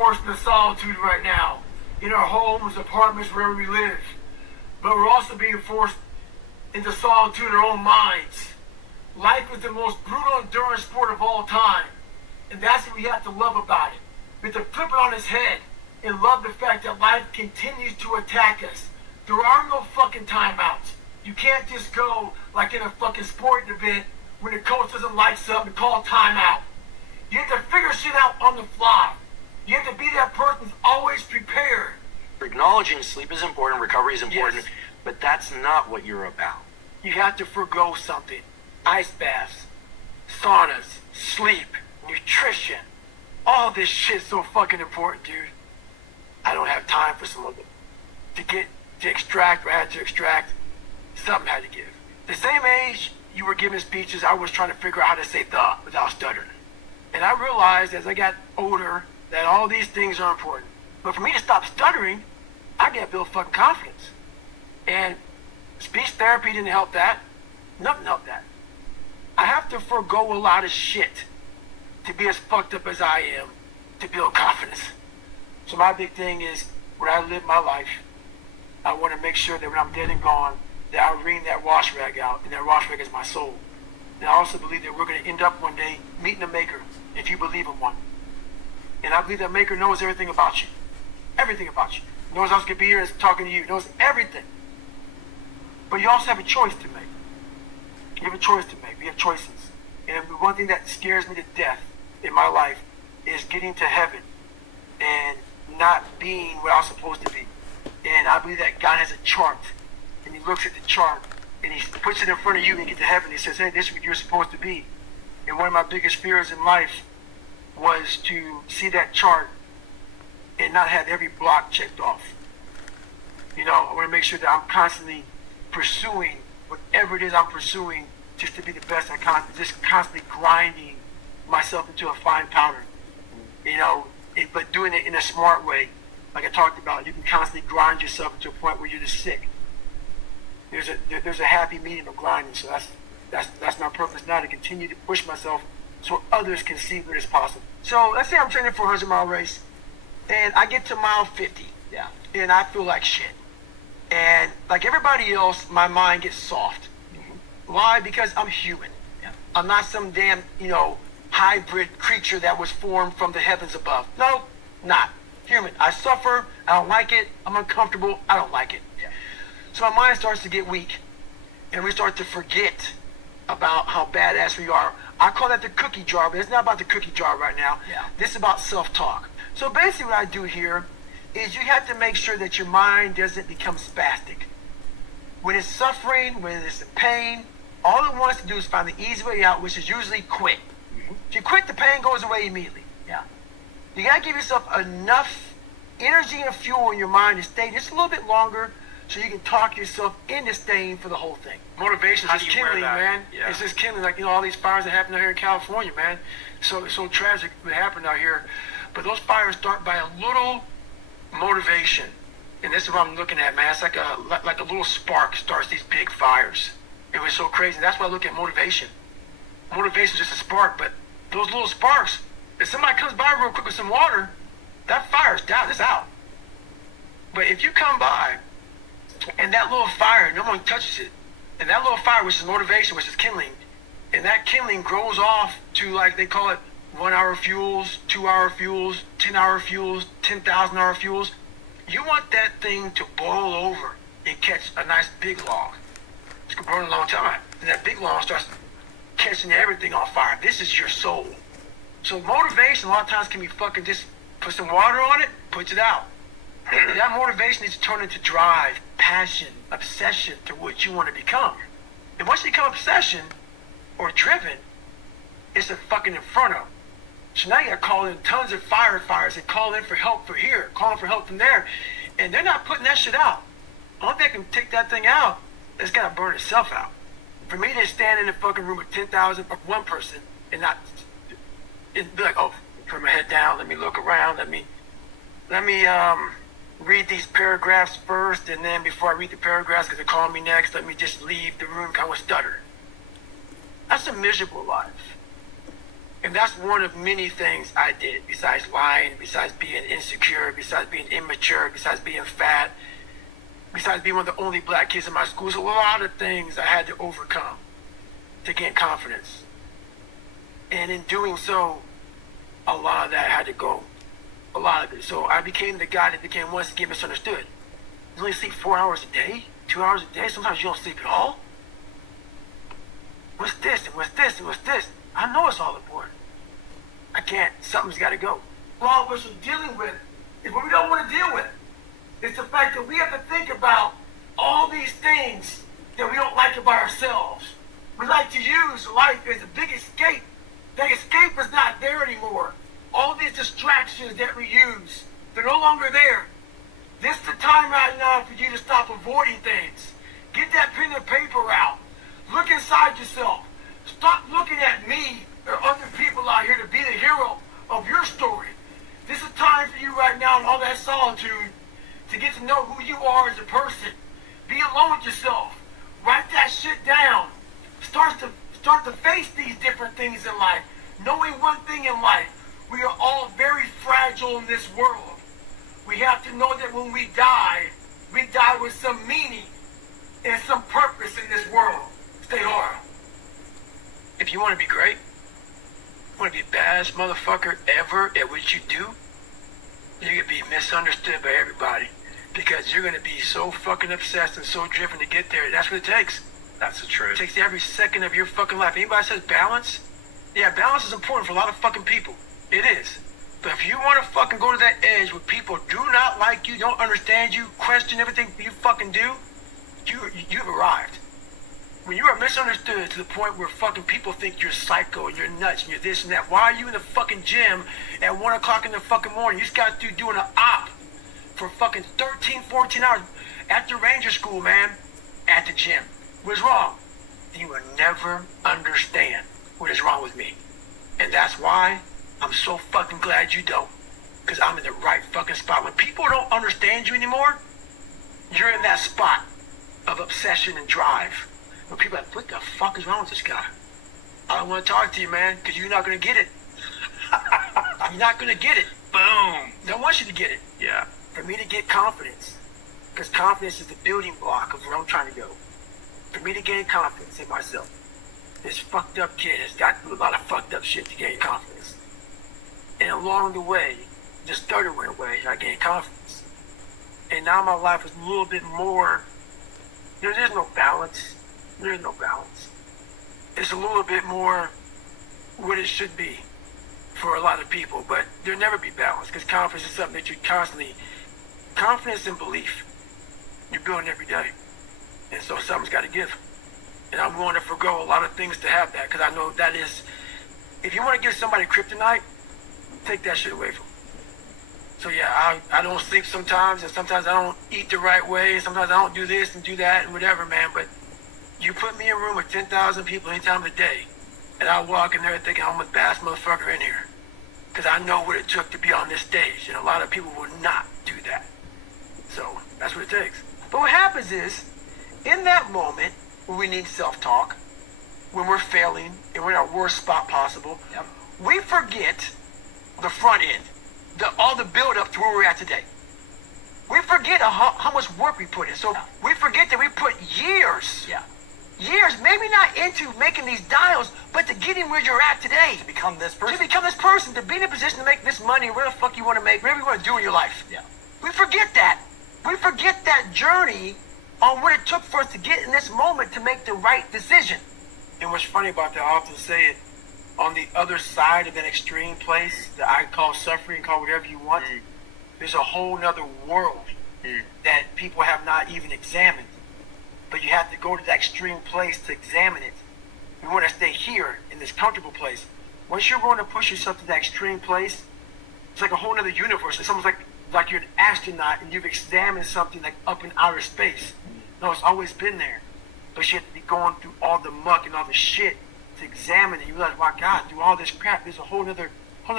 forced into solitude right now, in our homes, apartments, wherever we live. But we're also being forced into solitude in our own minds. Life is the most brutal endurance sport of all time. And that's what we have to love about it. We have to flip it on its head and love the fact that life continues to attack us. There are no fucking timeouts. You can't just go like in a fucking sporting event when the coach doesn't like something and call timeout. You have to figure shit out on the fly. You have to be that person who's always prepared. Acknowledging sleep is important, recovery is important, Yes. but that's not what you're about. You have to forgo something. Ice baths, saunas, sleep, nutrition. All this shit's so fucking important, dude. I don't have time for some of them. To extract what I had to extract, something had to give. The same age you were giving speeches, I was trying to figure out how to say the without stuttering. And I realized as I got older that all these things are important. But for me to stop stuttering, I gotta build fucking confidence. And speech therapy didn't help that. Nothing helped that. I have to forego a lot of shit to be as fucked up as I am to build confidence. So my big thing is when I live my life, I want to make sure that when I'm dead and gone, that I wring that wash rag out, and that wash rag is my soul. And I also believe that we're going to end up one day meeting a maker, if you believe in one. And I believe that maker knows everything about you. Everything about you. Knows I was going to be here and talking to you. Knows everything. But you also have a choice to make. You have a choice to make. We have choices. And one thing that scares me to death in my life is getting to heaven and not being what I was supposed to be. And I believe that God has a chart. And he looks at the chart and he puts it in front of you and you get to heaven. He says, hey, this is what you're supposed to be. And one of my biggest fears in life was to see that chart and not have every block checked off. You know, I want to make sure that I'm constantly pursuing whatever it is I'm pursuing just to be the best I can, just constantly grinding myself into a fine powder. You know, but doing it in a smart way. Like I talked about, you can constantly grind yourself to a point where you're just sick. There's a happy medium of grinding, so that's my purpose now, to continue to push myself so others can see what is possible. So let's say I'm training for a 100-mile race, and I get to mile 50, and I feel like shit. And like everybody else, my mind gets soft. Mm-hmm. Why? Because I'm human. Yeah. I'm not some damn, hybrid creature that was formed from the heavens above. No, not. Human. I suffer. I don't like it. I'm uncomfortable. I don't like it. Yeah. So my mind starts to get weak, and we start to forget about how badass we are. I call that the cookie jar, but it's not about the cookie jar right now. Yeah. This is about self-talk. So basically what I do here is you have to make sure that your mind doesn't become spastic. When it's suffering, when it's in pain, all it wants to do is find the easy way out, which is usually quit. Mm-hmm. If you quit, the pain goes away immediately. Yeah. You gotta give yourself enough energy and fuel in your mind to stay just a little bit longer so you can talk yourself into staying for the whole thing. Motivation is just kindling, man. Yeah. It's just kindling, like, all these fires that happen out here in California, man. So it's so tragic what happened out here. But those fires start by a little motivation. And this is what I'm looking at, man. It's like a little spark starts these big fires. It was so crazy. That's why I look at motivation. Motivation is just a spark, but those little sparks, if somebody comes by real quick with some water, that fire's down, it's out. But if you come by and that little fire, no one touches it, and that little fire, which is motivation, which is kindling, and that kindling grows off to, like they call it, 1 hour fuels, 2 hour fuels, 10 hour fuels, 10,000 hour fuels. You want that thing to boil over and catch a nice big log. It's gonna burn a long time. And that big log starts catching everything on fire. This is your soul. So motivation a lot of times can be fucking just put some water on it, puts it out. That motivation needs to turn into drive, passion, obsession to what you want to become. And once you become obsession or driven, it's a fucking inferno. So now you gotta call in tons of firefighters and call in for help for here, calling for help from there. And they're not putting that shit out. Only thing that can take that thing out, it's gotta burn itself out. For me to stand in a fucking room with 10,000 or one person and not and be like, oh, put my head down, let me look around, let me read these paragraphs first, and then before I read the paragraphs, because they're calling me next, let me just leave the room, kind of stutter. That's a miserable life. And that's one of many things I did, besides lying, besides being insecure, besides being immature, besides being fat, besides being one of the only black kids in my school. There's a lot of things I had to overcome to gain confidence. And in doing so, a lot of that had to go. A lot of it. So I became the guy that became once again misunderstood. You only sleep 4 hours a day, 2 hours a day. Sometimes you don't sleep at all. What's this and what's this and what's this? I know it's all important. I can't. Something's got to go. All of us are dealing with is what we don't want to deal with. It's the fact that we have to think about all these things that we don't like about ourselves. We like to use life as a big escape. That escape is not there anymore. All these distractions that we use, they're no longer there. This is the time right now for you to stop avoiding things. Get that pen and paper out. Look inside yourself. Stop looking at me or other people out here to be the hero of your story. This is time for you right now in all that solitude to get to know who you are as a person. Be alone with yourself. Write that shit down. Start to face these different things in life. Knowing one thing in life, we are all very fragile in this world. We have to know that when we die with some meaning and some purpose in this world. Stay hard. If you want to be great, you want to be the baddest motherfucker ever at what you do, you're going to be misunderstood by everybody. Because you're going to be so fucking obsessed and so driven to get there. That's what it takes. That's the truth. It takes every second of your fucking life. Anybody says balance? Yeah, balance is important for a lot of fucking people. It is. But if you want to fucking go to that edge where people do not like you, don't understand you, question everything you fucking do, you've arrived. When you are misunderstood to the point where fucking people think you're psycho and you're nuts and you're this and that, why are you in the fucking gym at 1 o'clock in the fucking morning? You just got to doing an op for fucking 13, 14 hours at the ranger school, man, at the gym. What's wrong? You will never understand what is wrong with me. And that's why I'm so fucking glad you don't. Because I'm in the right fucking spot. When people don't understand you anymore, you're in that spot of obsession and drive. When people are like, what the fuck is wrong with this guy? I don't want to talk to you, man, because you're not going to get it. You're not going to get it. Boom. They don't want you to get it. Yeah. For me to get confidence, because confidence is the building block of where I'm trying to go. For me to gain confidence in myself, this fucked up kid has got to do a lot of fucked up shit to gain confidence. And along the way, the stutter went away, I gained confidence. And now my life is a little bit more, there's no balance. There's no balance. It's a little bit more what it should be for a lot of people, but there'll never be balance because confidence is something that you constantly, confidence and belief, you're building every day. And so something's got to give. And I'm willing to forgo a lot of things to have that because I know that is, if you want to give somebody kryptonite, take that shit away from them. So yeah, I don't sleep sometimes, and sometimes I don't eat the right way, and sometimes I don't do this and do that and whatever, man, but you put me in a room with 10,000 people any time of the day, and I walk in there thinking I'm the baddest motherfucker in here. Because I know what it took to be on this stage, and a lot of people will not do that. So, that's what it takes. But what happens is, in that moment, when we need self-talk, when we're failing, and we're in our worst spot possible, we forget the front end, all the build-up to where we're at today. We forget how much work we put in. So, we forget that we put years, maybe not into making these dials, but to getting where you're at today. To become this person. To become this person, to be in a position to make this money, whatever the fuck you want to make, whatever you want to do in your life. Yeah. We forget that. We forget that journey on what it took for us to get in this moment to make the right decision. And what's funny about that, I often say it, on the other side of that extreme place that I call suffering, call whatever you want, there's a whole nother world that people have not even examined. But you have to go to that extreme place to examine it. We want to stay here in this comfortable place. Once you're willing to push yourself to that extreme place, it's like a whole other universe. It's almost like you're an astronaut and you've examined something like up in outer space. No, it's always been there. But you have to be going through all the muck and all the shit to examine it. You realize, wow, God, through all this crap, there's a whole other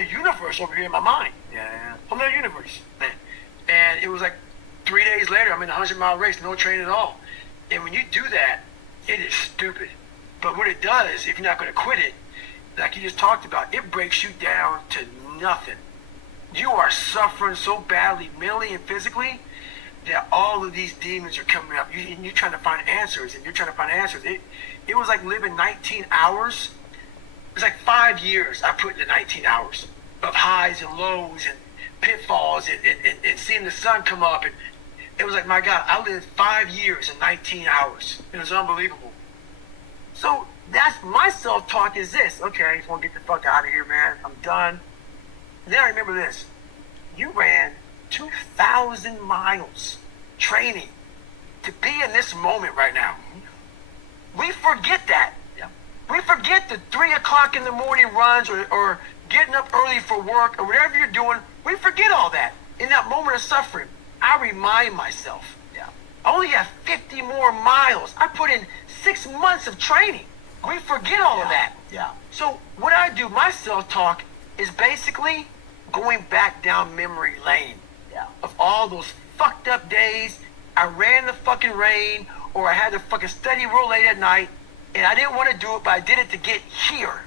universe over here in my mind. Yeah. Whole other universe. And it was like 3 days later, I'm in a 100-mile race, no training at all. And when you do that, it is stupid. But what it does, if you're not going to quit it, like you just talked about, it breaks you down to nothing. You are suffering so badly, mentally and physically, that all of these demons are coming up. And you're trying to find answers, and you're trying to find answers. It was like living 19 hours. It was like 5 years I put into 19 hours of highs and lows and pitfalls and seeing the sun come up. And it was like, my God, I lived 5 years in 19 hours. It was unbelievable. So that's my self-talk is this. Okay, I just want to get the fuck out of here, man. I'm done. And then I remember this. You ran 2,000 miles training to be in this moment right now. We forget that. Yeah. We forget the 3 o'clock in the morning runs or getting up early for work or whatever you're doing. We forget all that. In that moment of suffering, I remind myself, I only have 50 more miles. I put in 6 months of training. We forget all of that. Yeah. So what I do, my self-talk is basically going back down memory lane of all those fucked up days. I ran in the fucking rain, or I had to fucking study real late at night, and I didn't want to do it, but I did it to get here.